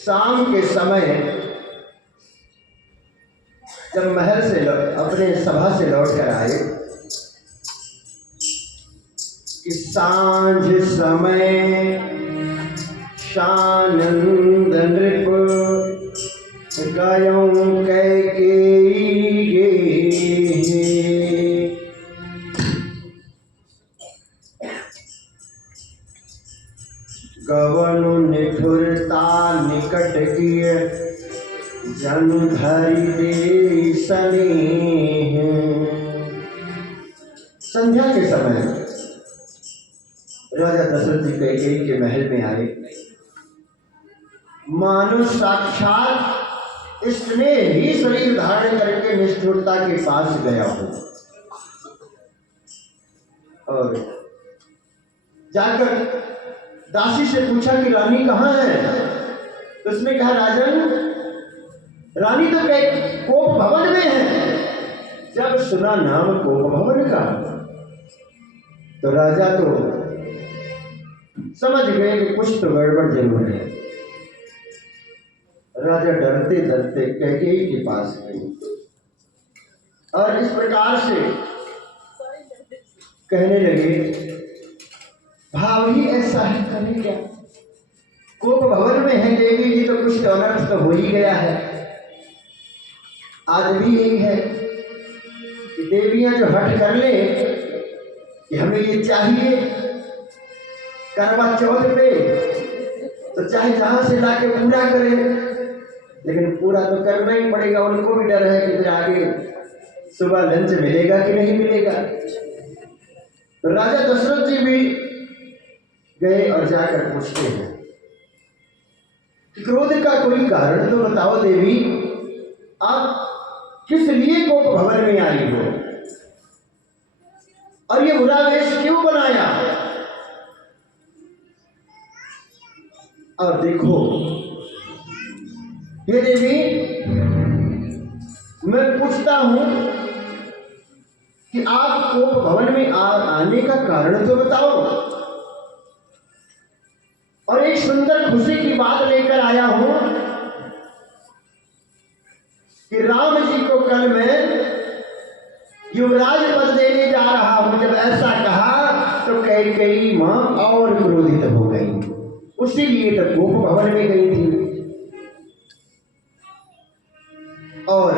शाम के समय जब महल से अपने सभा से लौट कर आए कि सांझ समय शानंद नृप गयों कैकेयी गे। गवनु निठुरता निकट किए जन धरि देरी स्नेह। संध्या के समय राजा दशरथ जी कैकेयी के महल में आए। मानो साक्षात स्नेह ही शरीर धारण करके निष्ठुरता के पास गया हो। और जाकर दासी से पूछा कि रानी कहाँ है? तो उसने कहा राजन, रानी तो कोप भवन में है। जब सुना नाम कोप भवन का तो राजा तो समझ गए कि कुछ तो गड़बड़ जरूर है। राजा डरते डरते कैकेयी के पास गए और इस प्रकार से कहने लगे, भाव ही ऐसा है, करें क्या? कोप भवन में है देवी जी तो कुछ अनर्थ तो हो ही गया है। आज भी यही है कि देवियां जो हट कर ले कि हमें ये चाहिए करवा चौथ पे, तो चाहे जहां से लाके पूरा करें, लेकिन पूरा तो करना ही पड़ेगा। उनको भी डर है कि फिर आगे सुबह लंच मिलेगा कि नहीं मिलेगा। तो राजा दशरथ जी भी गए और जाकर पूछते हैं क्रोध का कोई कारण तो बताओ देवी, आप किस लिए कोप भवन में आई हो और ये बुरा वेश क्यों बनाया? और देखो ये देवी, मैं पूछता हूं कि आप कोप भवन में आने का कारण तो बताओ। और एक सुंदर खुशी की बात लेकर आया हूं कि राम जी को कल मैं युवराज पद देने जा रहा हूं। जब ऐसा कहा तो कैकेयी मां और क्रोधित हो गई, उसी लिए तो कोप भवन में गई थी। और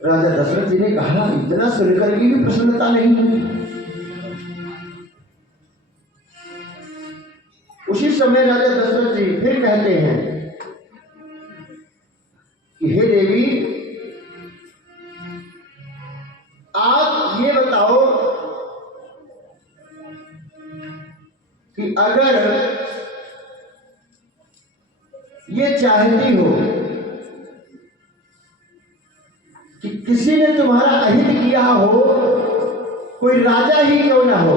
राजा दशरथ जी ने कहा, इतना सुनकर भी प्रसन्नता नहीं हुई। उसी समय राजा दशरथ जी फिर कहते हैं कि हे देवी, आप ये बताओ कि अगर ये चाहती हो कि किसी ने तुम्हारा अहित किया हो, कोई राजा ही क्यों ना हो,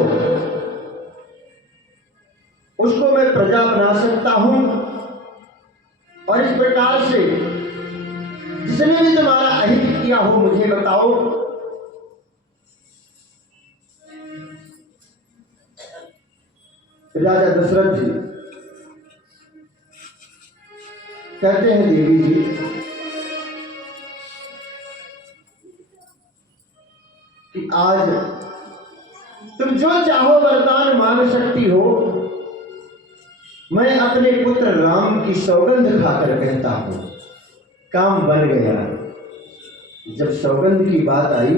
उसको मैं प्रजा बना सकता हूं। और इस प्रकार से जिसने भी तुम्हारा अहित किया हो मुझे बताओ। राजा दशरथ जी कहते हैं, देवी जी कि आज तुम जो चाहो वरदान मांग सकती हो। मैं अपने पुत्र राम की सौगंध खाकर कहता हूं, काम बन गया। जब सौगंध की बात आई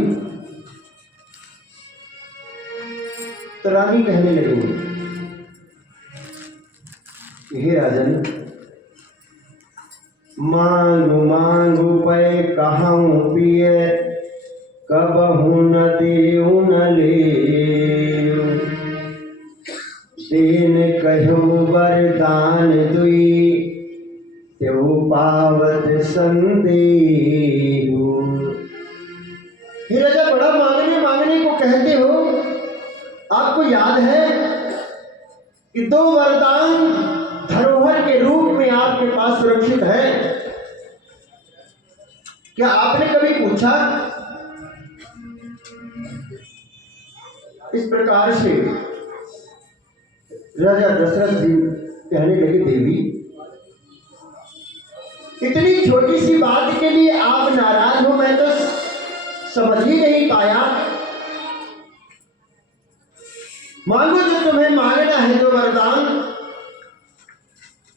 तो रानी कहने लगी, हे राजन, मांगू मांगू पे कहाऊं पिए, कबहू न देऊ न लेऊ। देन कहूँ वरदान दुई, त्यों पावत संदेहु। हे राजा, बड़ा मांगने मांगने को कहते हो। आपको याद है कि 2 वरदान धरोहर के रूप में आपके पास सुरक्षित है। क्या आपने कभी पूछा? इस प्रकार से राजा दशरथ जी कहने लगे देवी, इतनी छोटी सी बात के लिए आप नाराज हो, मैं तो समझ ही नहीं पाया। मांगो जो तुम्हें मांगना है, तो वरदान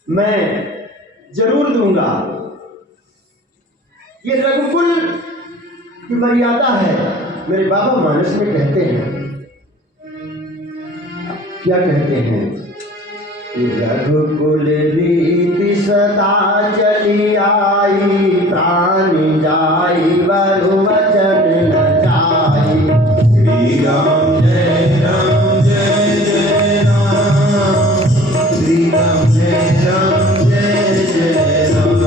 मैं जरूर दूंगा। ये रघुकुल की मर्यादा है। मेरे बाबा मानस में कहते हैं, क्या कहते हैं? रघुकुल रीति सदा चली आई, प्राण जाई बरु वचन न जाई। श्री राम जय राम जय जय राम, श्री राम जय राम जय जय राम,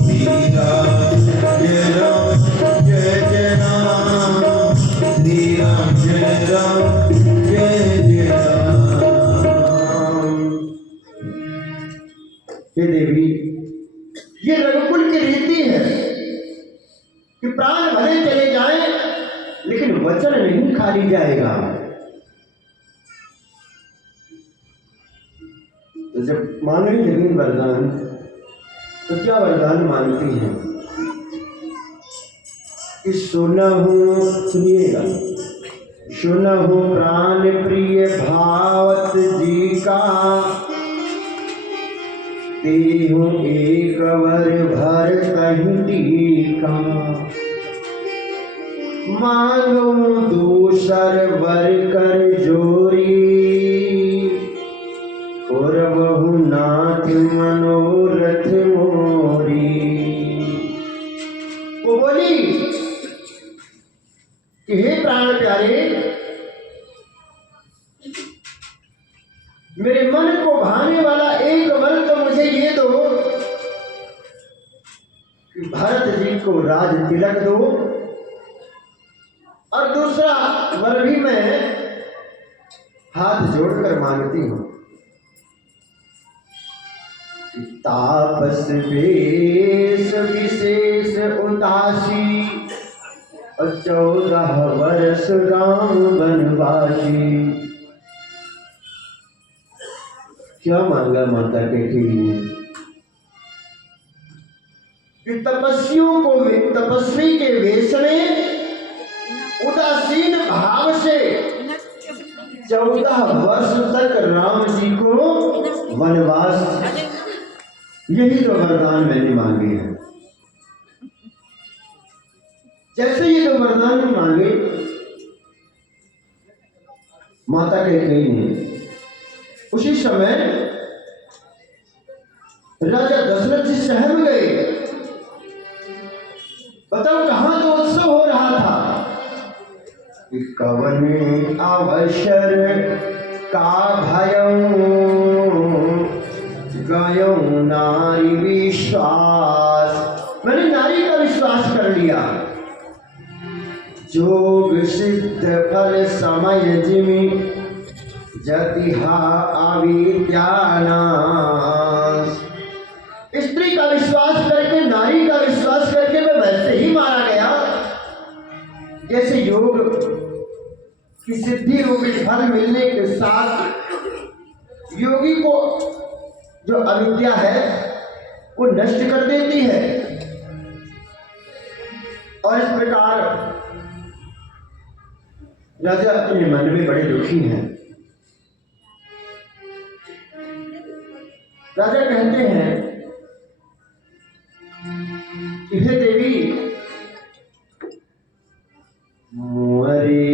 श्री राम जय राम जय जय राम, श्री राम जय राम जय जय राम। हे देवी, ये रघुकुल की रीति है कि प्राण भले चले जाएं, लेकिन वचन नहीं खाली जाएगा। तो जब मांगने लगी वरदान, तो क्या वरदान मांगती हैं कि सुनहु, सुनिएगा, सुनहु प्राण प्रिय भावत जी का, देहु एक वर भर कहीं टीका, मांगो दूसर वर कर जोरी, और बहु नाथ मनोरथ मोरी। वो बोली कि हे प्राण प्यारे, मेरे मन को भाने वाला एक वर तो मुझे ये दो कि भरत जी को राज तिलक दो, और दूसरा वर भी मैं हाथ जोड़कर मांगती हूं। तापस वेश विशेष उदासी, और 14 वर्ष राम वनवासी। क्या मांगा माता के लिए? कि तपस्वियों को, तपस्वी के वेश में उदासीन भाव से 14 वर्ष तक राम जी को वनवास, यही तो वरदान मैंने मांगे हैं। जैसे ये तो वरदान मांगे, माता कैकेयी ने, उसी समय राजा दशरथ जी सहम गए। बताओ कहां तो उत्सव हो रहा था कि कवन अवसर का भयं, गयो नारी विश्वास। मैंने नारी का विश्वास कर लिया। जोग सिद्ध फल समय जिमि, जतिहा अविद्यानाश। स्त्री का विश्वास करके, नारी का विश्वास करके मैं वैसे ही मारा गया जैसे योग की सिद्धि रूपी फल मिलने के साथ योगी को जो अविद्या है वो नष्ट कर देती है। और इस प्रकार राजा अपने मन में बड़े दुखी हैं। राजा कहते हैं कि हे देवी, मोरे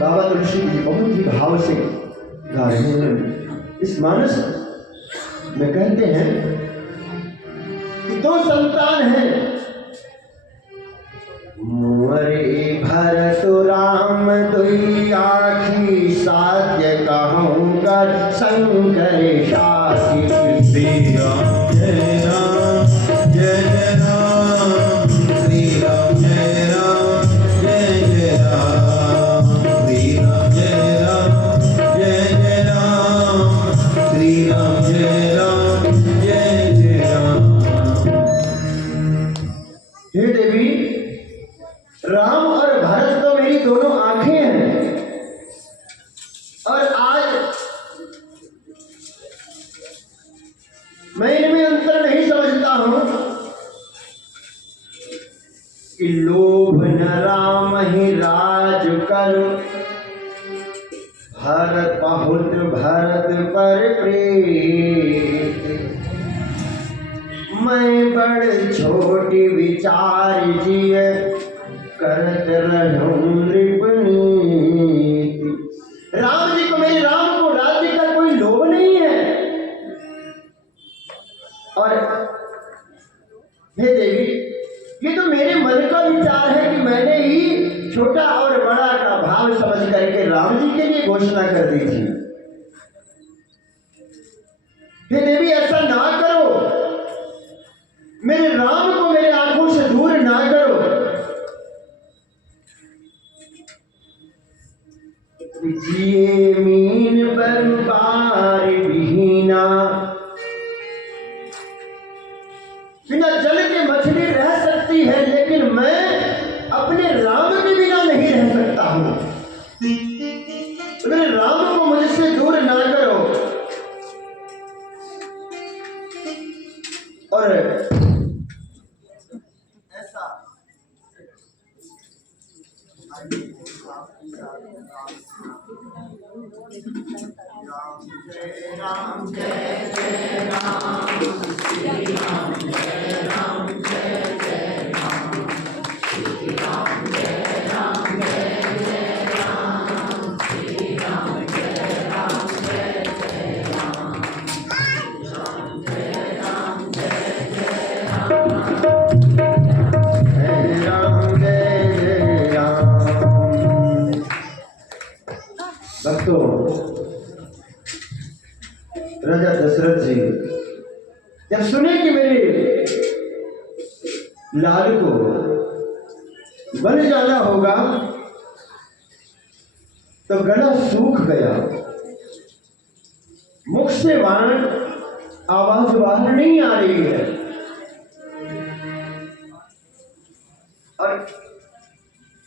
बाबा तुलसी जी बहुत ही भाव से गा रहे हैं इस मानस में। कहते हैं कि 2 संतान हैं, मोरे भरत राम दुई आखी, साध्य कहूँ कर शंकर शासी। श्री राम जय राम जय जय राम, श्री राम जय राम जय जय राम, श्री राम जय राम जय जय राम, श्री राम जय राम जय जय राम। हे देवी, राम और भरत तो मेरी दोनों आंखें हैं, और आज भरत बहुत भरत पर प्रीत, मैं बड़ छोटी विचार जिय करत रहूं नृपनीति। राम जी को, मेरे राम को राज्य का कोई लोभ नहीं है। और हे देवी, ये तो मेरे मन का विचार है कि मैंने ही छोटा और बड़ा का भाव समझ करके राम जी के लिए घोषणा कर दी थी। हे देवी, ऐसा ना करो, मेरे राम को मेरे आंखों से दूर ना करो। जिए मीन बरबार विहीना, बिना जल के मछली रह सकती है, लेकिन मैं अपने राम के बिना नहीं रह सकता हूं। मेरे राम को मुझसे दूर ना करो। और ऐसा राम जय जय राम, श्री राम जय राम जय जय राम, श्री राम जय राम जय जय राम, श्री राम जय राम जय जय राम, राम जय राम जय जय राम, जय राम जय जय राम। भक्तों, राजा दशरथ जी जब सुने कि मेरे लाल को वन जाना होगा तो गला सूख गया, मुख से आवाज बाहर नहीं आ रही है। और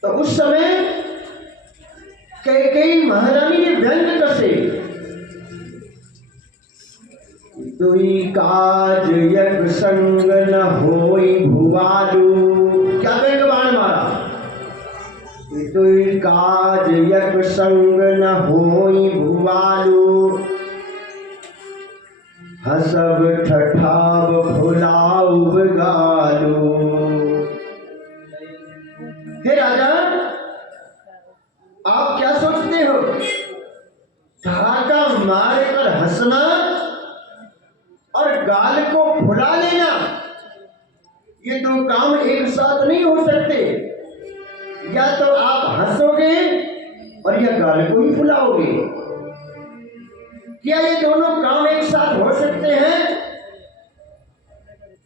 तो उस समय कई महारानी ने व्यंग कसे, तुई काज यज्ञ संग न होई भुवालू। क्या कहेंगे? बाण मारा। तुई काज यज्ञ संग न होई भुवालू, हसब ठठाब फुलाऊ गालू। हे राजा, आप क्या सोचते हो? ठहाका मार कर हंसना और गाल को फुला लेना, ये दो काम एक साथ नहीं हो सकते। या तो आप हंसोगे और या गाल को ही फुलाओगे। क्या ये दोनों काम एक साथ हो सकते हैं?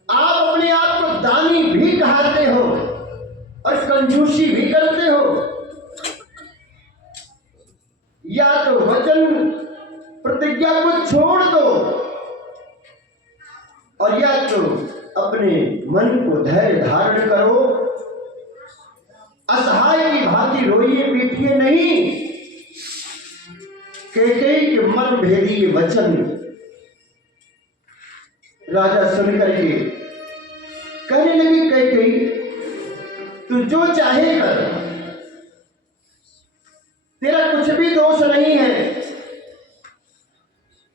आप अपने आप को दानी भी कहते हो और कंजूसी भी करते हो। या तो वचन प्रतिज्ञा को छोड़ दो और या तो अपने मन को धैर्य धारण करो। असहाय की भांति रोइए पीटिए नहीं। कैकेयी के मन भेदी वचन राजा सुन करके कहने लगी, कैकेयी तू जो चाहे कर, तेरा कुछ भी दोष नहीं है।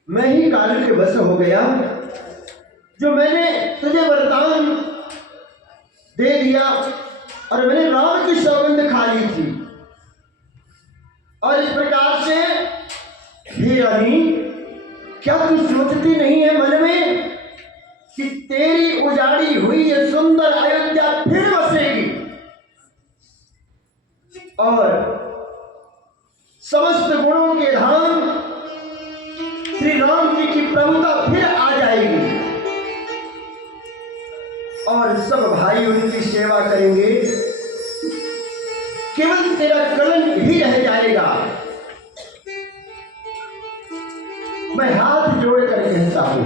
मैं ही काल के वश हो गया, जो मैंने तुझे वरदान दे दिया और मैंने राम की सौगंध खा ली थी। और इस प्रकार से हे रानी, क्या तू सोचती नहीं है मन में कि तेरी उजाड़ी हुई ये सुंदर अयोध्या फिर बसेगी और समस्त गुणों के धाम श्री राम जी की प्रभुता फिर आ जाएगी और सब भाई उनकी सेवा करेंगे। केवल तेरा कलंक ही रह जाएगा। मैं हाथ जोड़कर कहता हूं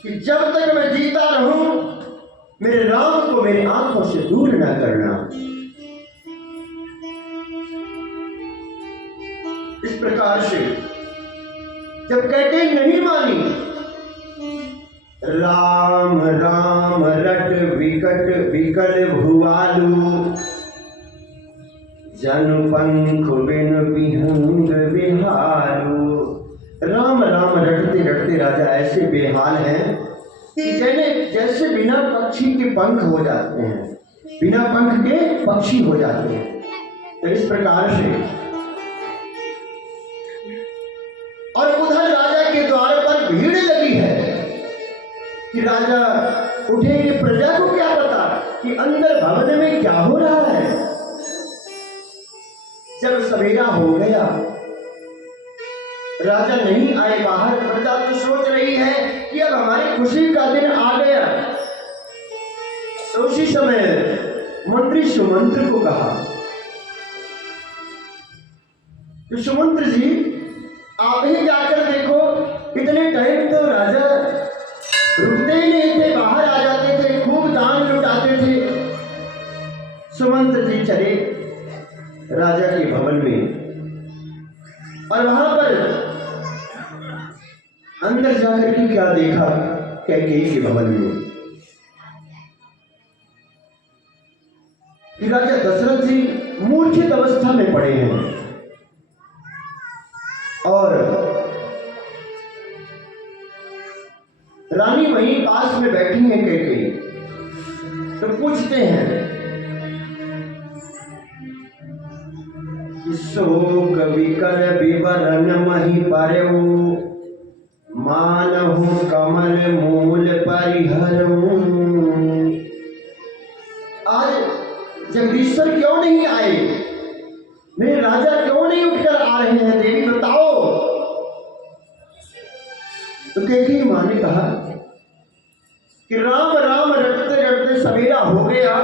कि जब तक मैं जीता रहूं, मेरे राम को मेरे आंखों से दूर न करना। इस प्रकार से जब कैकेयी नहीं मानी, राम राम रट विकट विकल भुवालू, जनु पंख बिनु विहंग विहारू। राम राम रटते रटते राजा ऐसे बेहाल हैं कि जैसे बिना पक्षी के पंख हो जाते हैं, बिना पंख के पक्षी हो जाते हैं। तो इस प्रकार से और उधर राजा के द्वार पर भीड़ लगी है कि राजा उठेंगे, प्रजा को क्या पता कि अंदर भवन में क्या हो रहा है। जब सवेरा हो गया, राजा नहीं आए बाहर, प्रजा तो सोच रही है कि अब हमारी खुशी का दिन आ गया। तो उसी समय मंत्री सुमंत्र को कहा कि सुमंत्र जी, आप ही जाकर देखो, इतने टाइम तो राजा रुकते ही नहीं थे, बाहर आ जाते थे, खूब दान लुटाते थे। सुमंत्र जी चले राजा के भवन में और वहां पर अंदर जाकर के क्या देखा, कैकेयी के भवन में कि राजा दशरथ जी मूर्छित अवस्था में पड़े हैं और रानी वहीं पास में बैठी है कैकेयी। तो पूछते हैं, शोक विकल विवरण मही परऊ, मानहु कमल मूल परिहरऊ। आज जगदीश्वर क्यों नहीं आए, मेरे राजा क्यों नहीं उठकर आ रहे हैं, देवी बताओ। तो कैकेयी मां ने कहा कि राम राम रटते रटते सवेरा हो गया,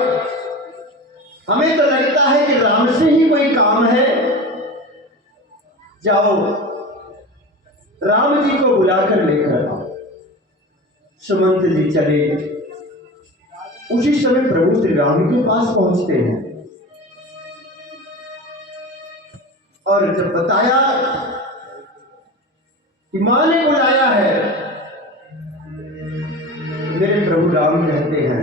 हमें तो लगता है कि राम से ही कोई काम है। जाओ राम जी को बुलाकर लेकर आओ। सुमंत्र जी चले, उसी समय प्रभु श्री राम के पास पहुंचते हैं और जब बताया कि मां ने बुलाया है, मेरे प्रभु राम कहते हैं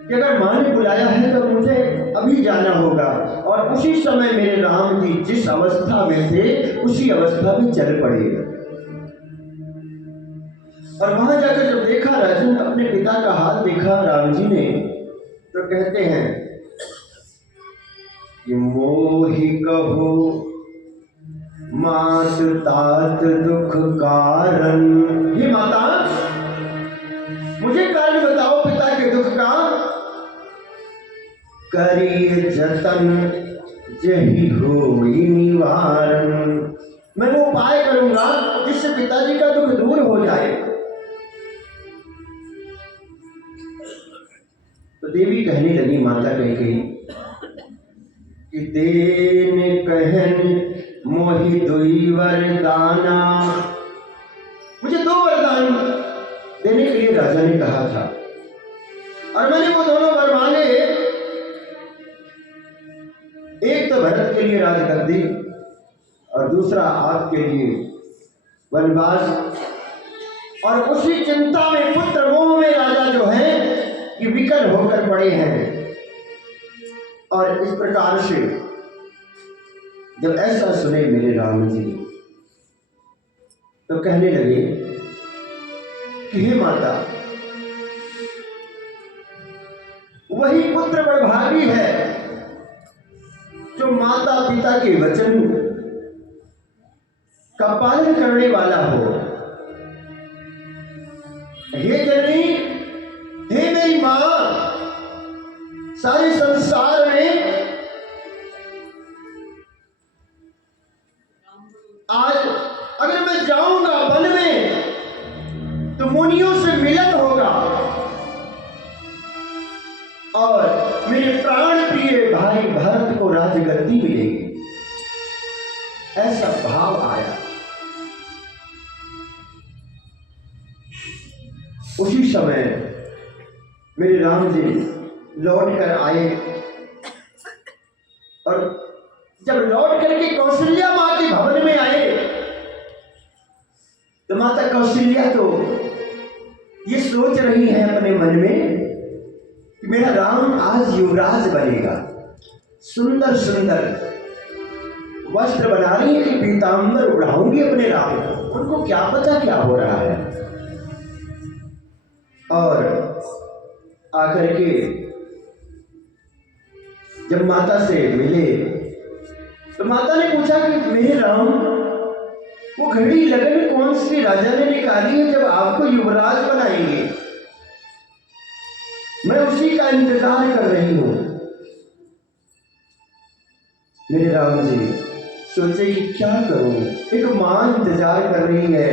कि अगर मां ने बुलाया है तो मुझे अभी जाना होगा। और उसी समय मेरे राम जी जिस अवस्था में थे उसी अवस्था में चल पड़े। और वहां जाकर जब देखा, राजन अपने पिता का हाथ देखा राम जी ने, तो कहते हैं कि मोहि कहो मात तात दुख कारण। हे माता, मुझे कारण बताओ पिता के दुख का। करिए जतन जही होई निवारण। मैं वो उपाय करूंगा जिससे पिताजी का दुख दूर हो जाए। तो देवी कहने लगी, माता कैकेयी कि देन कहन मोहि दुई वरदाना। मुझे 2 वरदान देने के लिए राजा ने कहा था और मैंने वो दोनों वर मांगे। एक तो भरत के लिए राजगद्दी और दूसरा आपके लिए वनवास। और उसी चिंता में, पुत्र मोह में राजा जो है ये विकल होकर पड़े हैं। और इस प्रकार से जब ऐसा सुने मेरे राम जी, तो कहने लगे कि हे माता, वही पुत्र बड़भागी है जो माता पिता के वचन का पालन करने वाला हो। हे जननी, हे मेरी मां, सारे संसार में आज अगर मैं जाऊंगा वन में तो मुनियों से मिलन होगा और मेरे प्राण प्रिय भाई भरत को राजगद्दी मिलेगी। ऐसा भाव आया। उसी समय मेरे राम जी लौट कर आए और जब लौट करके कौशल्या मां के भवन में आए तो माता कौशल्या तो ये सोच रही है अपने मन में कि मेरा राम आज युवराज बनेगा। सुंदर सुंदर वस्त्र बना रही है कि पीताम्बर उड़ाऊंगी अपने राम को। उनको क्या पता क्या हो रहा है। और आकर के जब माता से मिले तो माता ने पूछा कि मेरे राम, वो घड़ी लगन कौन सी राजा ने निकाली है जब आपको युवराज बनाएंगे? मैं उसी का इंतजार कर रही हूं। मेरे राम जी सोचे कि क्या करूं, एक मां इंतजार कर रही है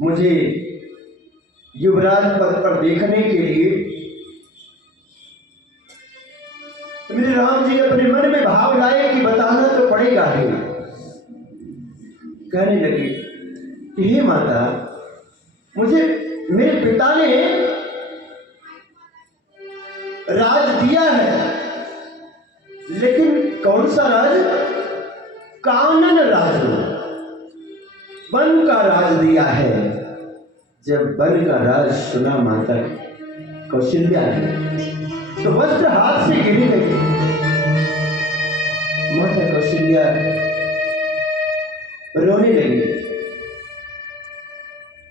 मुझे युवराज पद पर देखने के लिए। तो मेरे राम जी अपने मन में भाव लाए कि बताना तो पड़ेगा ही। कहने लगे कि हे माता, मुझे मेरे पिता ने राज दिया है, लेकिन कौन सा राज? कानन राज, वन का राज दिया है। जब वन का राज सुना माता कौशल्या ने तो वस्त्र हाथ से गिर गई। माता कौशल्या रोने लगी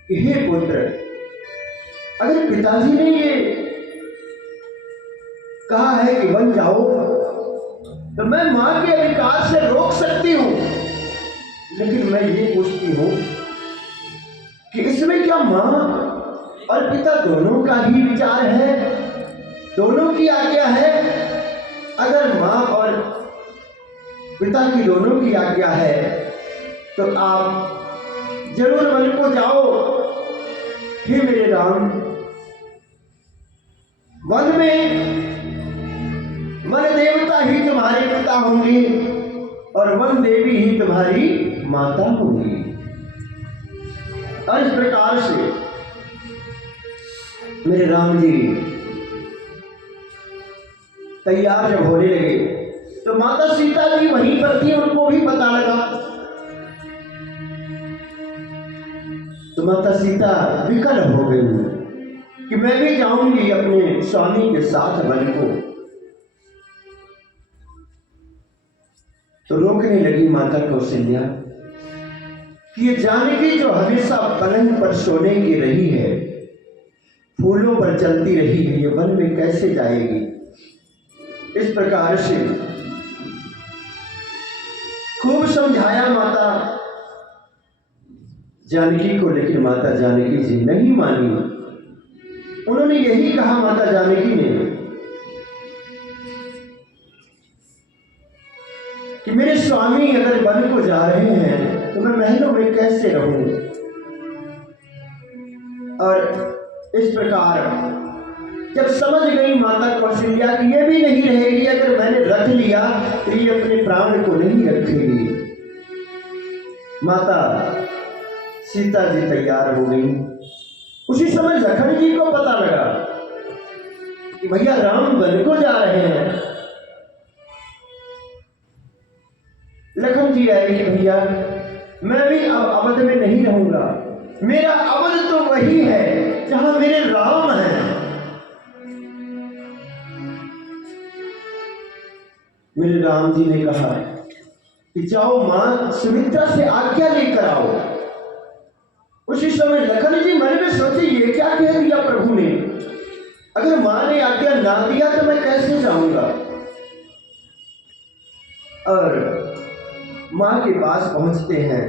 कि हे पुत्र, अगर पिताजी ने ये कहा है कि बन जाओ तो मैं मां के अधिकार से रोक सकती हूं, लेकिन मैं ये पूछती हूं कि इसमें क्या मां और पिता दोनों का ही विचार है, दोनों की आज्ञा है? अगर मां और पिता की दोनों की आज्ञा है तो आप जरूर वन को जाओ। हे मेरे राम, वन में वन देवता ही तुम्हारे पिता होंगे और वन देवी ही तुम्हारी माता होंगी। और इस प्रकार से मेरे राम जी तैयार जब होने लगे तो माता सीता जी वहीं पर थी, उनको भी पता लगा। तो माता सीता विकल हो गई कि मैं भी जाऊंगी अपने स्वामी के साथ वन को। तो रोकने लगी माता कौशल्या कि ये जानकी जो हमेशा पलंग पर सोने की रही है, फूलों पर चलती रही है, ये वन में कैसे जाएगी? इस प्रकार से खूब समझाया माता जानकी को, लेकिन माता जानकी जी नहीं मानी। उन्होंने यही कहा, माता जानकी ने, कि मेरे स्वामी अगर वन को जा रहे हैं तो मैं महलों में कैसे रहूं? और इस प्रकार जब समझ गई माता कौशल्या कि ये भी नहीं रहेगी, अगर मैंने रख लिया तो ये अपने प्राण को नहीं रखेगी, माता सीता जी तैयार हो गई। उसी समय लखन जी को पता लगा कि भैया राम वन को जा रहे हैं। लखन जी आए कि भैया मैं भी अब अवध में नहीं रहूंगा, मेरा अवध तो वही है जहां मेरे राम हैं। मेरे राम जी ने कहा कि जाओ मां सुमित्रा से आज्ञा लेकर आओ। उसी समय लखन जी मन में सोचे, ये क्या कह दिया प्रभु ने? अगर मां ने आज्ञा ना दिया तो मैं कैसे जाऊंगा? और मां के पास पहुंचते हैं।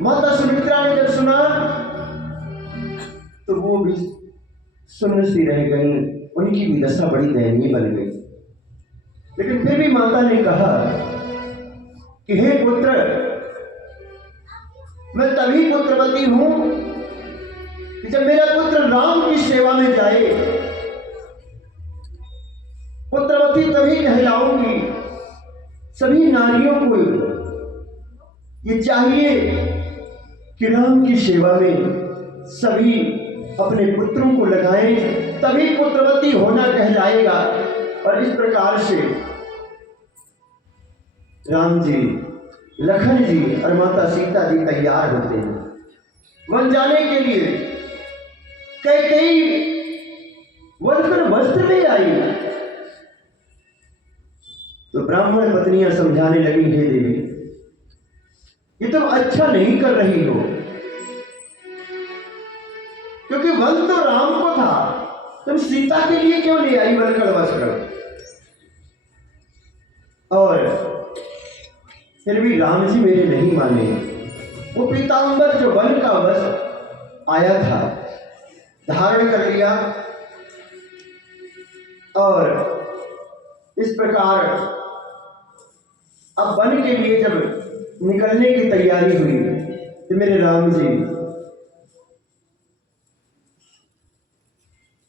माता सुमित्रा ने जब सुना तो वो भी सुन्न सी रह गई, उनकी भी दशा बड़ी दयनीय बन गई। लेकिन फिर भी माता ने कहा कि हे पुत्र, मैं तभी पुत्रवती हूं कि जब मेरा पुत्र राम की सेवा में जाए। पुत्रवती तभी कहलाऊंगी। सभी नारियों को ये चाहिए कि राम की सेवा में सभी अपने पुत्रों को लगाएं, तभी पुत्रवती होना कहलाएगा। और इस प्रकार से राम जी, लखन जी और माता सीता जी तैयार होते हैं। वन जाने के लिए कई वन कर वस्त्र ले आई। तो ब्राह्मण पत्नियां समझाने लगी, हे देवी, ये तुम अच्छा नहीं कर रही हो, क्योंकि वन तो राम को था, तुम सीता के लिए क्यों ले आई वनकर वस्त्र? और फिर भी राम जी मेरे नहीं माने। वो पीतांबर जो वन का वस्त्र आया था धारण कर लिया, और इस प्रकार अब वन के लिए जब निकलने की तैयारी हुई तो मेरे राम जी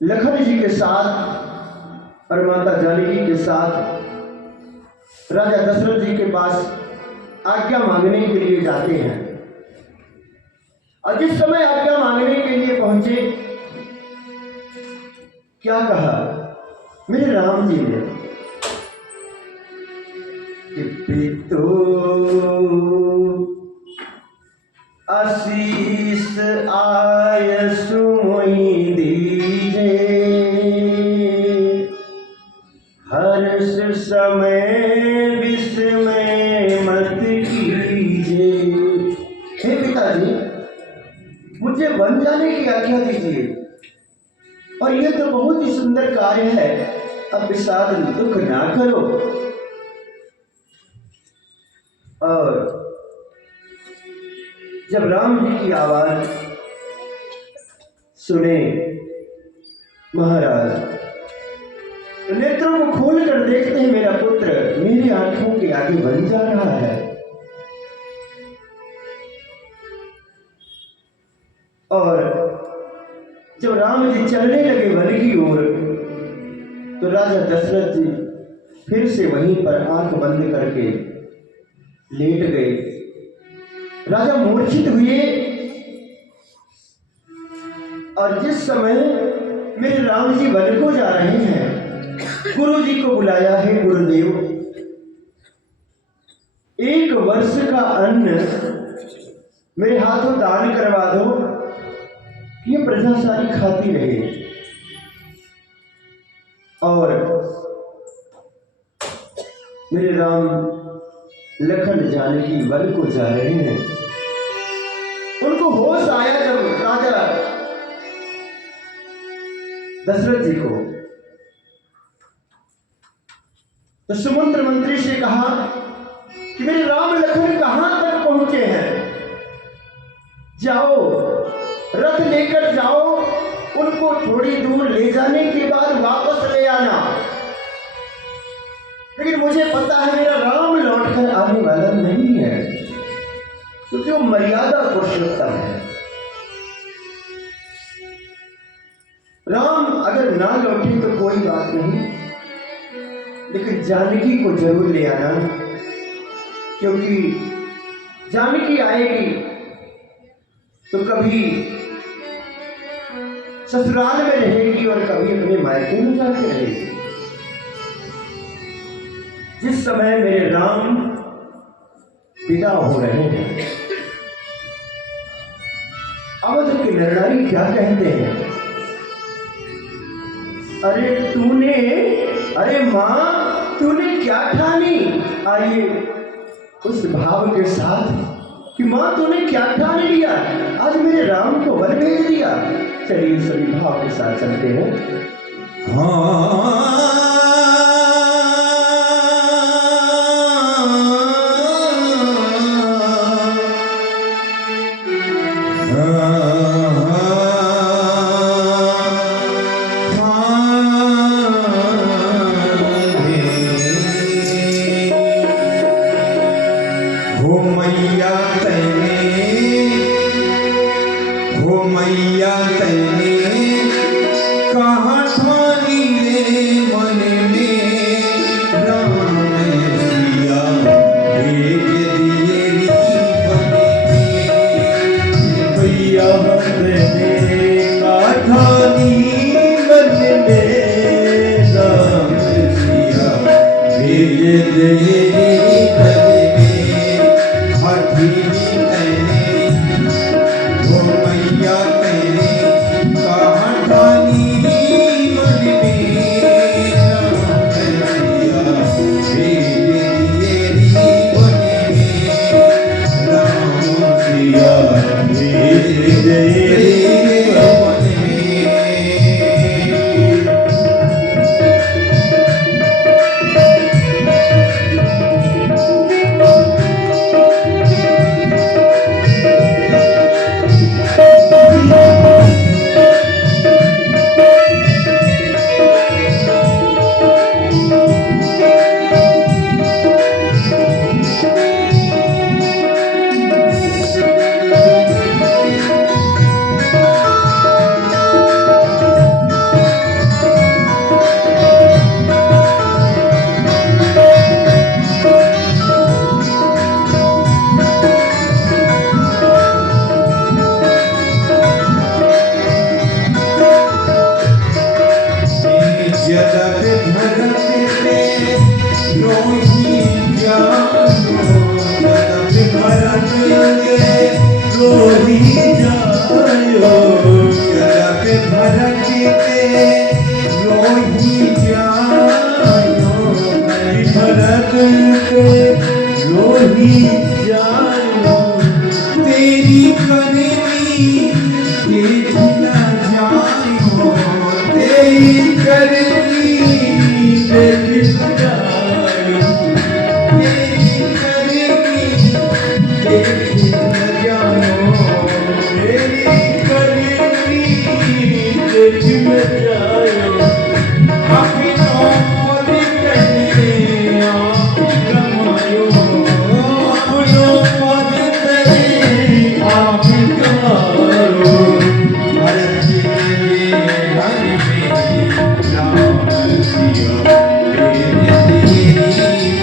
लखन जी के साथ और माता जानकी के साथ राजा दशरथ जी के पास आज्ञा मांगने के लिए जाते हैं। और जिस समय आज्ञा मांगने के लिए पहुंचे, क्या कहा मेरे राम जी ने कि पितो आशीष आयसु मोहि दीजे, हर्ष समय विस्मय मत कीजिए। हे पिताजी, मुझे वन जाने की आज्ञा दीजिए, और यह तो बहुत ही सुंदर कार्य है, अब विषाद दुख ना करो। और जब राम जी की आवाज सुने महाराज, तो नेत्रों को खोल कर देखते हैं मेरा पुत्र मेरी आंखों के आगे बन जा रहा है। और जब राम जी चलने लगे वन की ओर, तो राजा दशरथ जी फिर से वहीं पर आंख बंद करके लेट गए। राजा मूर्छित हुए, और जिस समय मेरे राम जी वन को जा रहे हैं, गुरु जी को बुलाया, है गुरुदेव, 1 वर्ष का अन्न मेरे हाथों दान करवा दो, ये प्रजा सारी खाती रहे। और मेरे राम लखन जानकी वन को जा रहे हैं। उनको होश आया जब राजा दशरथ जी को, तो सुमंत्र मंत्री से कहा कि मेरे राम लखन कहां तक पहुंचे हैं, जाओ रथ लेकर जाओ, उनको थोड़ी दूर ले जाने के बाद वापस ले आना। लेकिन मुझे पता है मेरा राम लौटकर आने वाला नहीं है, क्योंकि वो मर्यादा पुरुषोत्तम है। राम अगर ना लौटे तो कोई बात नहीं, लेकिन जानकी को जरूर ले आना, क्योंकि जानकी आएगी तो कभी ससुराल में रहेगी और कभी अपने मायके में जाके रहेगी। जिस समय मेरे राम पिता हो रहे हैं, अवध के नरनारी क्या कहते हैं, अरे मां तूने क्या ठानी। आइए उस भाव के साथ कि मां तूने क्या ठान लिया, आज मेरे राम को वन भेज दिया। चलिए सभी भाव के साथ चलते हैं। हाँ Oh रोही जायो भरत के रोही जायो तेरी करनी देखी न जायो तेरी करनी देखी न जायो तेरी करनी देखी न जायो तेरी करनी देखी न जायो अपनो पद कहने आप कमायो अपनो पद कहने आप कमायो भरत के घर में राम सिया तेरी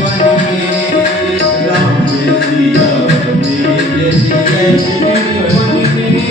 बन में राम सिया तेरी बन में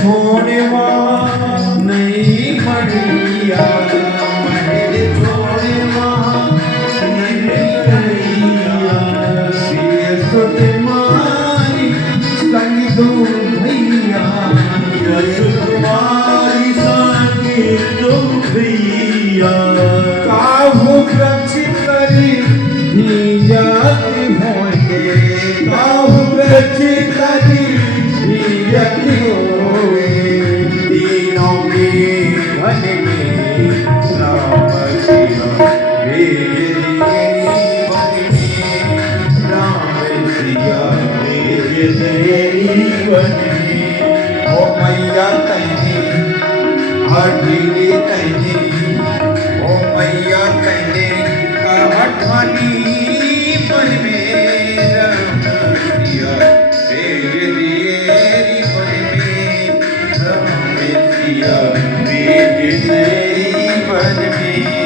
छोड़े वहाँ नहीं बढ़िया महल छोड़े वहाँ नहीं बढ़िया सुत मारी संग दो भैया तुम्हारी संग दो भैया काहू वृक्ष करी भी जाति होंगे काहू वृक्ष करी भी जाति होए तीनों में घन में राम सिया भेज दिए वन में राम सिया भेज दिए वन में ओ मैया तैने हठीली तैने ओ मैया तैने हठवानी वन में राम सिया भेज दिए वन में राम सिया भेज दिए वन में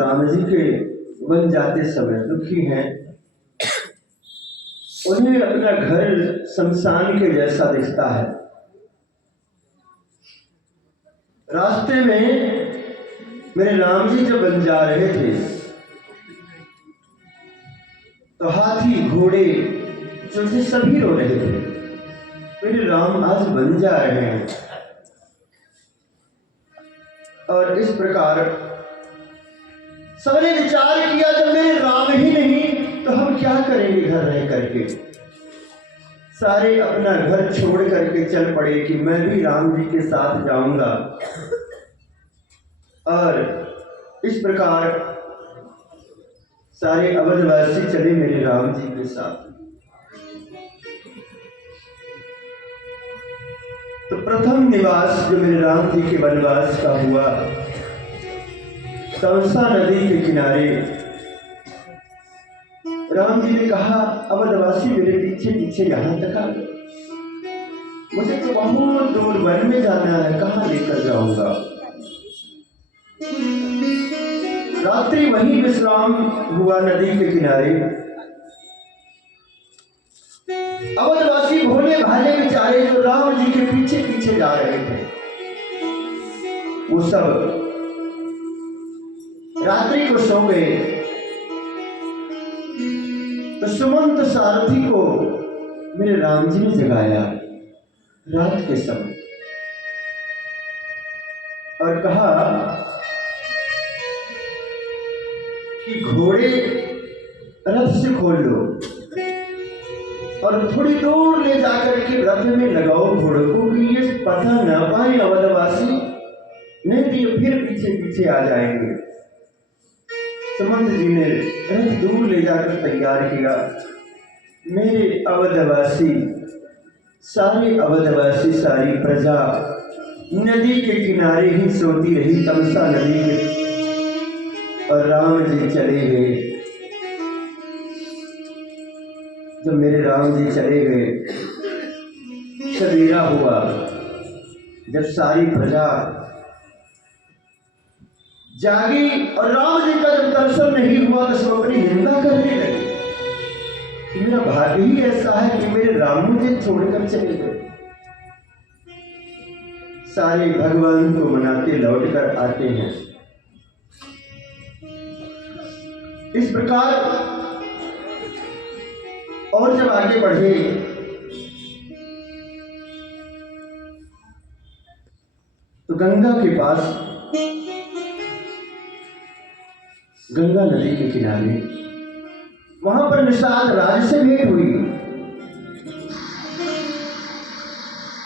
राम जी के वन जाते समय दुखी हैं। उन्हें अपना घर शमशान के जैसा दिखता है। रास्ते में मेरे राम जी जब वन जा रहे थे तो हाथी घोड़े जो थे सभी रो रहे थे, मेरे राम आज वन जा रहे हैं। और इस प्रकार सबने विचार किया जब मेरे राम ही नहीं तो हम क्या करेंगे घर रह करके। सारे अपना घर छोड़ करके चल पड़े कि मैं भी राम जी के साथ जाऊंगा। और इस प्रकार सारे अवधवासी चले मेरे राम जी के साथ। तो प्रथम निवास जो मेरे राम जी के वनवास का हुआ तमसा नदी के किनारे। राम जी ने कहा अवधवासी मेरे पीछे पीछे यहां तक आ गए, मुझे तो बहुत दूर वन में जाना है, कहां लेकर जाऊंगा। रात्रि वहीं विश्राम हुआ नदी के किनारे। अवधवासी भोले भाले बेचारे जो राम जी के पीछे पीछे जा रहे थे, वो सब रात्रि को सो गए। तो सुमंत सारथी को मेरे राम जी ने जगाया रात के समय और कहा कि घोड़े रथ से खोल लो और थोड़ी दूर ले जाकर के रथ में लगाओ घोड़ों को कि ये पता ना पाए अवधवासी, नहीं तो ये फिर पीछे पीछे आ जाएंगे। सुमंत जी ने रथ दूर ले जाकर तैयार किया। मेरे अवधवासी सारी प्रजा नदी के किनारे ही सोती रही, तमसा नदी में। और राम जी चले गए। जब मेरे राम जी चले गए, सवेरा हुआ। जब सारी प्रजा जागी और राम जी का जब दर्शन नहीं हुआ तो सब अपनी निंदा करने लगे कि मेरा भाग्य ही ऐसा है कि मेरे राम मुझे छोड़कर चले गए। सारे भगवान को मनाते लौट कर आते हैं। इस प्रकार और जब आगे बढ़े तो गंगा के पास, गंगा नदी के किनारे, वहां पर निषाद राज से भेंट हुई।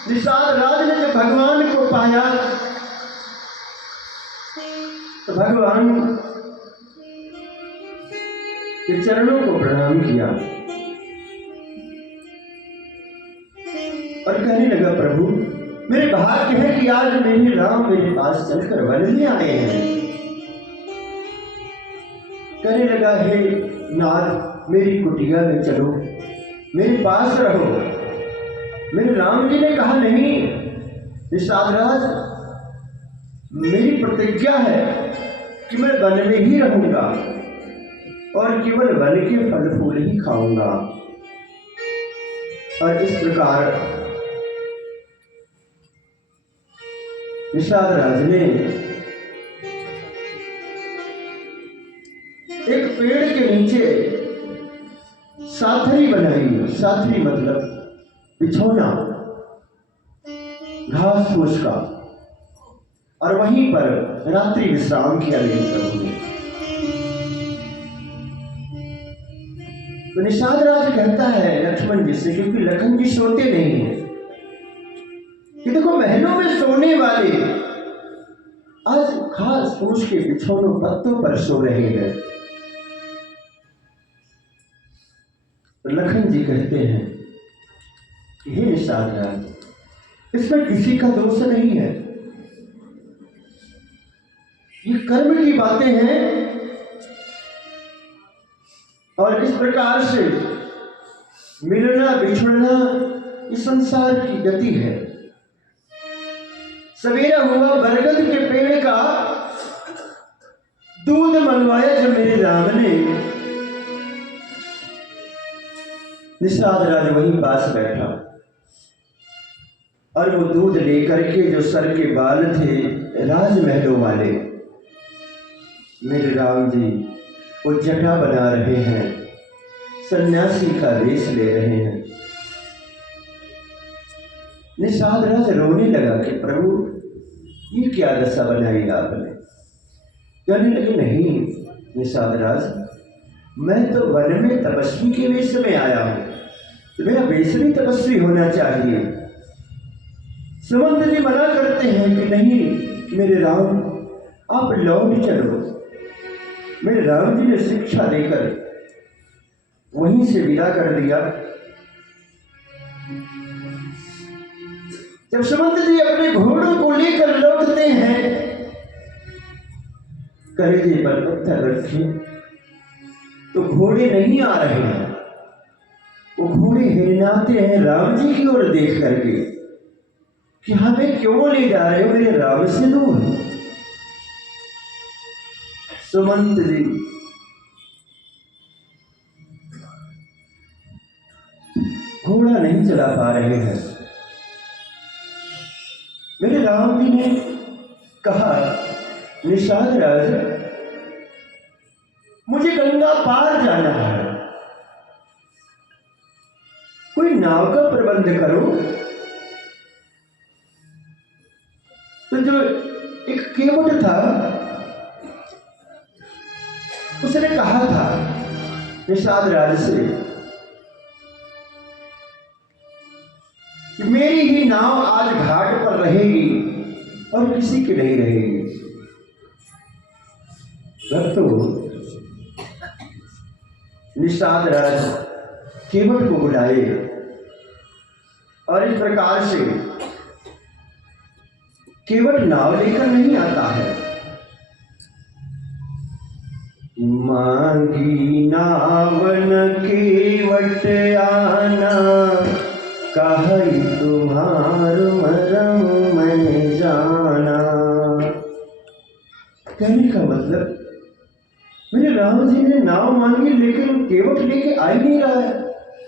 निषाद राज ने जब भगवान को पाया तो भगवान के चरणों को प्रणाम किया और कहने लगा प्रभु मेरे भाग्य है कि आज मेरे राम मेरे पास चलकर वन में आए हैं। कहने लगा हे नाथ मेरी कुटिया में चलो, मेरे पास रहो। मेरे राम जी ने कहा नहीं निषादराज, मेरी प्रतिज्ञा है कि मैं वन में ही रहूंगा और केवल वन के फल फूल ही खाऊंगा। और इस प्रकार निषादराज ने एक पेड़ के नीचे साथरी बनाई। साथरी मतलब बिछौना घास फूस का, और वहीं पर रात्रि विश्राम किया मेरे प्रभु ने। तो निषादराज कहता है लक्ष्मण जी से, क्योंकि लखन जी सोते नहीं है, कि देखो महलों में सोने वाले आज घास फूस के बिछौनों पत्तों पर सो रहे हैं। तो लखन जी कहते हैं हे निषादराज, इसमें किसी का दोष नहीं है, ये कर्म की बातें हैं। और इस प्रकार से मिलना बिछड़ना ये संसार की गति है। सवेरा हुआ बरगद के पेड़ का दूध मंगवाया जब मेरे राम ने, निषाद राज वहीं पास बैठा और वो दूध लेकर के जो सर के बाल थे राजमहलों वाले, मेरे राम जी वो जटा बना रहे हैं, सन्यासी का वेश ले रहे हैं। निषाद राज रोने लगा कि प्रभु ये क्या दशा बनाई आपने। कहने लगे नहीं निषाद राज, मैं तो वन में तपस्वी के वेश में आया हूं, तो मेरा वेश भी तपस्वी होना चाहिए। सुमंत जी मना करते हैं कि नहीं मेरे राम आप लौट चलो। मेरे राम जी ने शिक्षा देकर वहीं से विदा कर दिया। जब सुमंत जी अपने घोड़ों को लेकर लौटते हैं, कलेजे पर पत्थर रखे तो घोड़े नहीं आ रहे हैं। वो घोड़े हिरनाते हैं राम जी की ओर देख करके कि हमें क्यों ले जा रहे हो मेरे राम से दूर। सुमंत जी घोड़ा नहीं चला पा रहे हैं। मेरे राम जी ने कहा निषाद राज मुझे गंगा पार जाना है, कोई नाव का प्रबंध करो। तो जो एक केवट था उसने कहा था निषाद राज से कि मेरी ही नाव आज घाट पर रहेगी और किसी की नहीं रहेगी। तो निषाद राज केवट को बुलाए और इस प्रकार से केवट नाव लेकर नहीं आता है। मांगी नावन केवट आना, कही तुम्हार मरम मैं जाना। कहने का मतलब मेरे राम जी ने नाव मांगी लेकिन केवट लेके आ ही नहीं रहा है।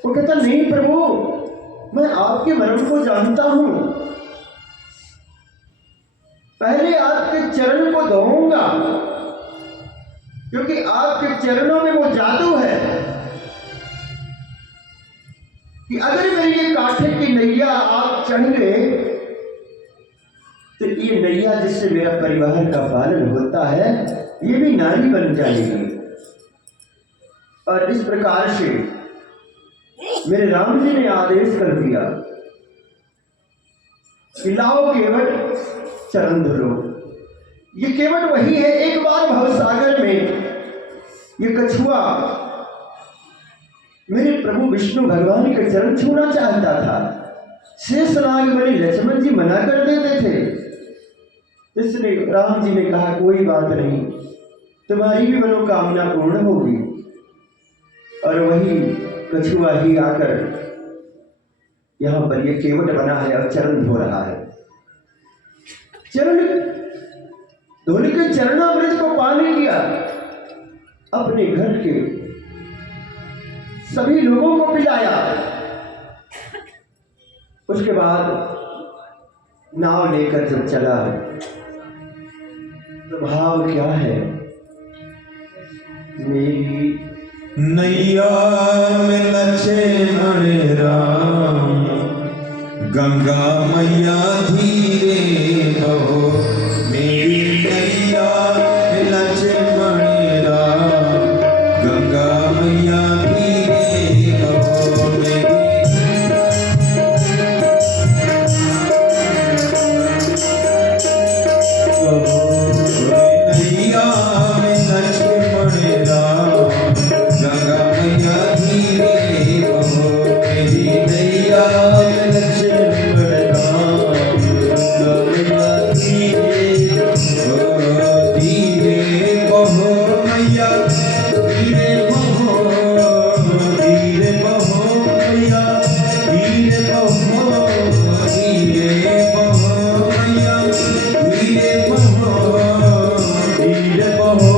वो कहता नहीं प्रभु मैं आपके मरम को जानता हूं, पहले आपके चरण को धोऊंगा क्योंकि आपके चरणों में वो जादू है कि अगर मेरी ये कांटे की नैया आप चढ़ गए तो ये नैया जिससे मेरा परिवार का पालन होता है ये भी नारी बन जाएगी। और इस प्रकार से मेरे राम जी ने आदेश कर दिया कि लाओ केवट चरण धुलो। ये केवट वही है, एक बार भवसागर में ये कछुआ मेरे प्रभु विष्णु भगवान के चरण छूना चाहता था। शेषनाग बने लक्ष्मण जी मना कर देते थे। इसलिए राम जी ने कहा कोई बात नहीं, तुम्हारी भी मनोकामना पूर्ण होगी। और वही कछुआ ही आकर यहां पर ये केवट बना है और चरण धो रहा है। चरण धोने के चरणामृत को पानी किया, अपने घर के सभी लोगों को पिलाया। उसके बाद नाव लेकर जब चला तो भाव क्या है, मेरी नैया में लक्ष्मण राम, गंगा मैया धीरे बहो। मेरी नैया में लक्ष्मण राम, गंगा मैया धीरे बहो। नैया में लक्ष्मण राम, गंगा मैया धीरे बहो। मेरी नैया में लक्ष्मण राम, गंगा मैया धीरे बहो। धीरे बहो मैया धीरे बहो, धीरे बहो मैया धीरे बहो। धीरे बहो मैया धीरे बहो, धीरे बहो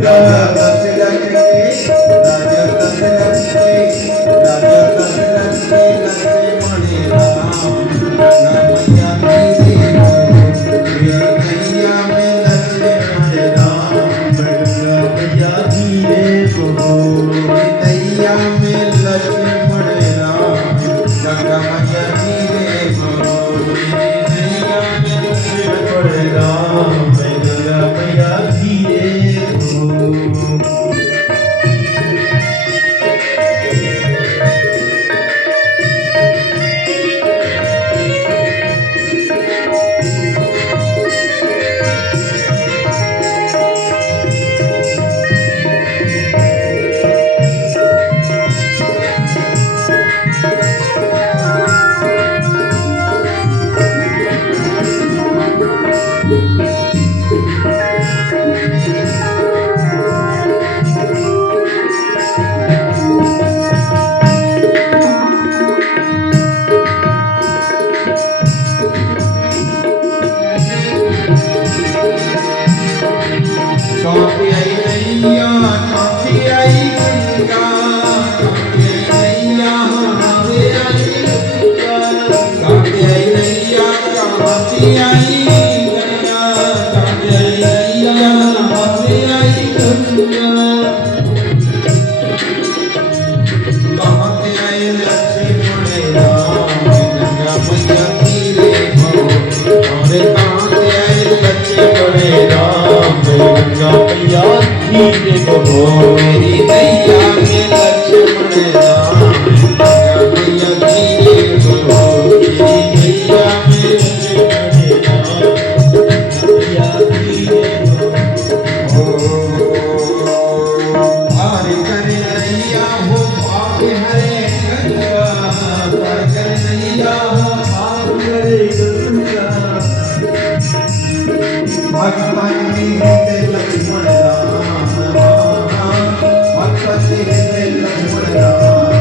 गंगा दशरथ के राजा दशरथ के राजा दशरथ के लक्ष्मण राम गंगा मैया धीरे मैया में लक्ष्मण राम गंगा मैया धीरे मैया में लक्ष्मण राम गंगा मैया धीरे मैया में लक्ष्मण राम गंगा मैया धीरे कांति आई नैया कांति आई गंगा कांति आई नैया हमारे आई गंगा कांति आई नैया कांति आई गंगा कांति आई नैया हमारे आई गंगा कांति आई लक्ष्मण राम गंगा मैया धीरे हमारे कांति आई लक्ष्मण राम गंगा मैया धीरे बहो मेरी नैया में लक्ष्मण राम गंगा मैया धीरे बहो मेरी नैया में लक्ष्मण राम मैया धीरे बहो पार कर नैया हो पार हरे गंगा पार कर नैया हो पार करे गंगा भगवान लक्ष्मण राम भगवती लक्ष्मण राम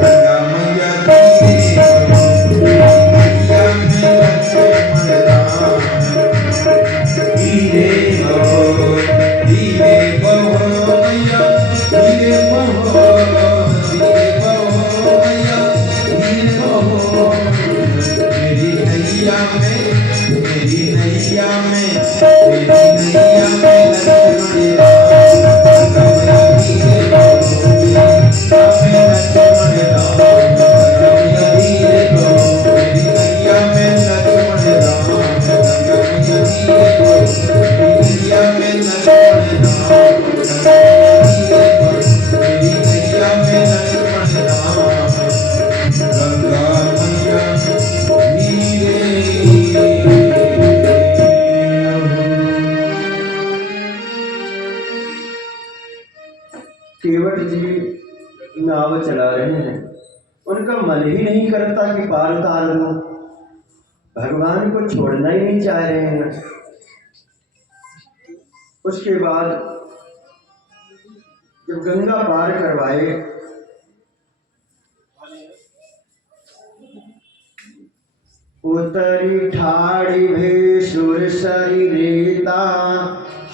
गंगा मैया धीरे मैया में लक्ष्मण राम धीरे बहो मैया धीरे बहो मैया धीरे बहो मेरी नैया में मेरी नैया में लक्ष्मण राम गंगा मैया धीरे बहो लक्ष्मण राम गंगा मैया धीरे बहो मेरी नैया में लक्ष्मण राम गंगा मैया धीरे बहो मेरी नैया में लक्ष्मण राम गंगा मैया धीरे बहो मेरी नैया में लक्ष्मण राम गंगा मैया धीरे केवट जी नाव चला रहे हैं, उनका मन ही नहीं करता कि पार उतार दो, भगवान को छोड़ना ही नहीं चाह रहे हैं। उसके बाद जब गंगा पार करवाए उतरी ठाड़ी भेषुर शरीरेता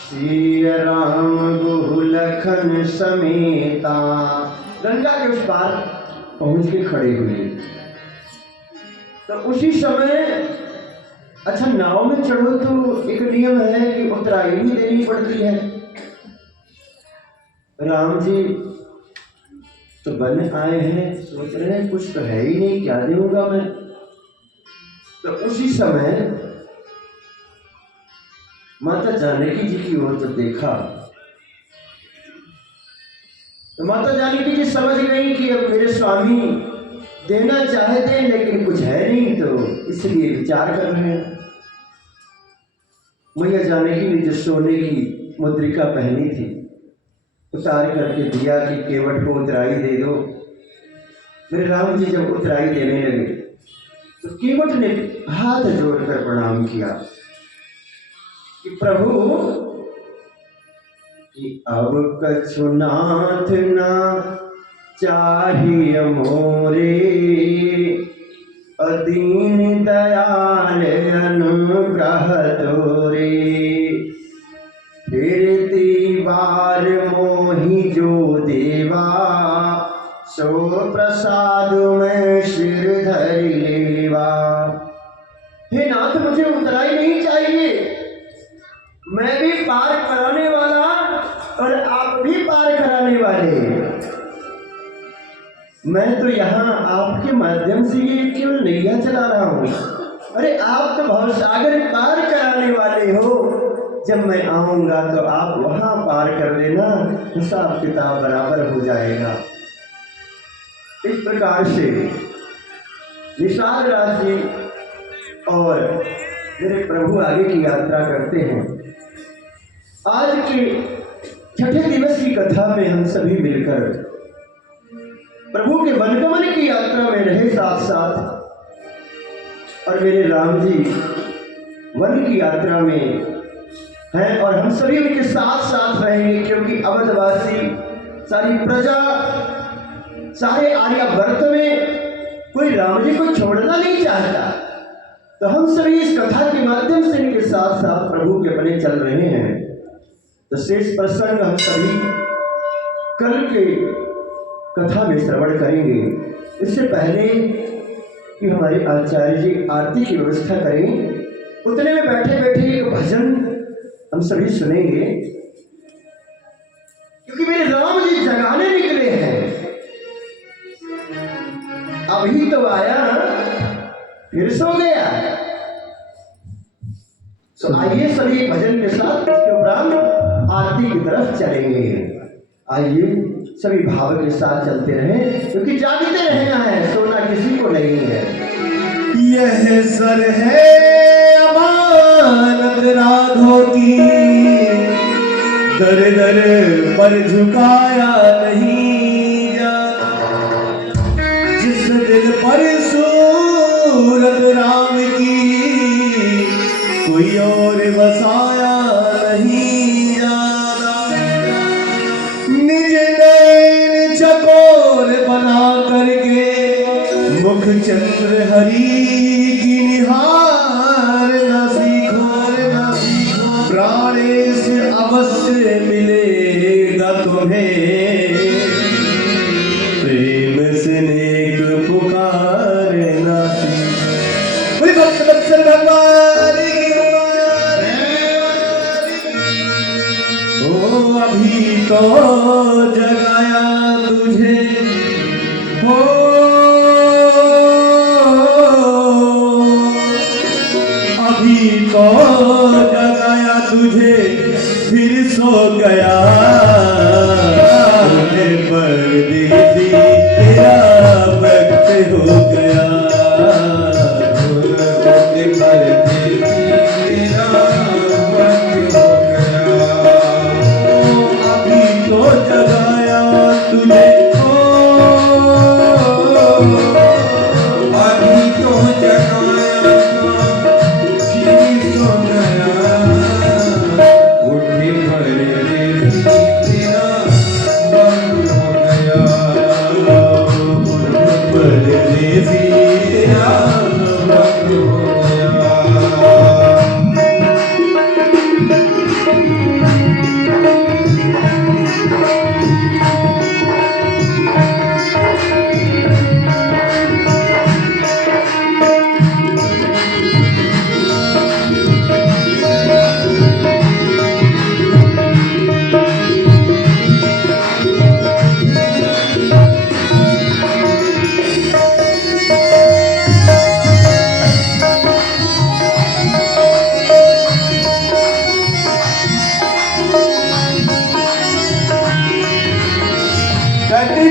श्री राम गुहलखन समेता। गंगा के उस पार पहुंच के खड़े हुए तो उसी समय अच्छा नाव में चढ़ो तो एक नियम है कि उतराई भी देनी पड़ती है। राम जी तो बन आए हैं, सोच रहे हैं कुछ तो है ही नहीं, क्या दूंगा मैं। तो उसी समय माता जानकी जी की ओर तो देखा तो माता जानकी जी समझ गई कि अब मेरे स्वामी देना चाहते हैं लेकिन कुछ है नहीं, तो इसलिए विचार कर रहे हैं। मैया जानकी ने जो सोने की मुद्रिका पहनी थी उतार करके दिया कि केवट को उतराई दे दो। मेरे राम जी जब उतराई देने लगे तो केवट ने हाथ जोड़कर प्रणाम किया कि प्रभु कि अब कछु नाथ ना चाहिए मोरे, अदीन दयाल अनुग्रह तोरे। फिरती बार मोहि जो देवा, सो प्रसाद में सिर धरि लेवा। हे नाथ, मुझे उतराई नहीं चाहिए, मैं भी पार कराने वाला और आप भी पार कराने वाले। मैं तो यहाँ आपके माध्यम से ये केवल नैया चला रहा हूँ। अरे आप तो भवसागर पार कराने वाले हो। जब मैं आऊँगा तो आप वहाँ पार कर देना, हिसाब किताब बराबर हो जाएगा। इस प्रकार से निषाद राज जी और मेरे प्रभु आगे की यात्रा करते हैं। आज के छठे दिवस की कथा में हम सभी मिलकर प्रभु के वनगमन की यात्रा में रहे साथ साथ, और मेरे राम जी वन की यात्रा में हैं और हम सभी उनके साथ साथ रहेंगे, क्योंकि अवधवासी सारी प्रजा सारे आर्यावर्त में कोई राम जी को छोड़ना नहीं चाहता। तो हम सभी इस कथा के माध्यम से इनके साथ साथ प्रभु के बने चल रहे हैं। तो शेष प्रसंग हम सभी कल के कथा में श्रवण करेंगे। इससे पहले कि हमारे आचार्य जी आरती की व्यवस्था करें, उतने में बैठे बैठे एक भजन हम सभी सुनेंगे, क्योंकि मेरे राम जी जगाने निकले हैं। अभी तो आया फिर सो गया। तो आइए सभी भजन के साथ इसके उपरांत आरती की तरफ चलेंगे। आइए सभी भाव के साथ चलते रहें, क्योंकि जागते रहना है, सोना किसी को नहीं है। यह सर है अमानत राघो की, दर दर पर झुकाया नहीं जाता। जिस दिल पर सूरत राम की, कोई और बसाया नहीं जाता। निज नैन चकोर बना करके, मुख चंद्र हरि की निहार न सीखो। प्राणेश अवश्य मिलेगा तुम्हें, प्रेम से नेक पुकार न सीखो। भक्त वत्सल भगवान की ओ अभी तो जगाया तुझे हो, अभी तो जगाया तुझे फिर सो गया। परदेसी तेरा वक्त हो गया, परदेसी तेरा वक्त हो गया। अभी तो जगाया तुझे हो, अभी तो जगाया फिर सो गया। उठे परदेसी तेरा वक्त हो गया, परदेसी तेरा वक्त हो गया।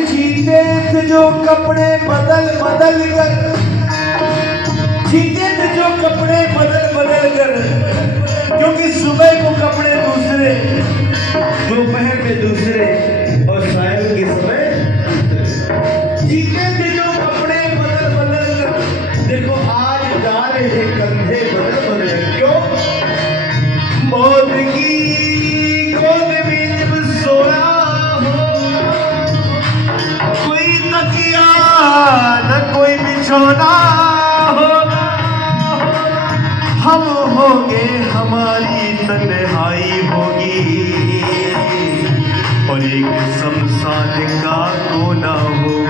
जीते थे जो कपड़े बदल बदल कर, जीते थे जो कपड़े बदल बदल कर, क्योंकि सुबह को कपड़े दूसरे, दोपहर में दूसरे और शाम के समय जीते थे जो कपड़े बदल बदल कर। देखो आज जा रहे कंधे बदल बदल, क्यों? मौत की गोद में जब सोया न कोई बिछोना होगा, हम होंगे हमारी तन्हाई होगी। और एक शमशान का कोना हो।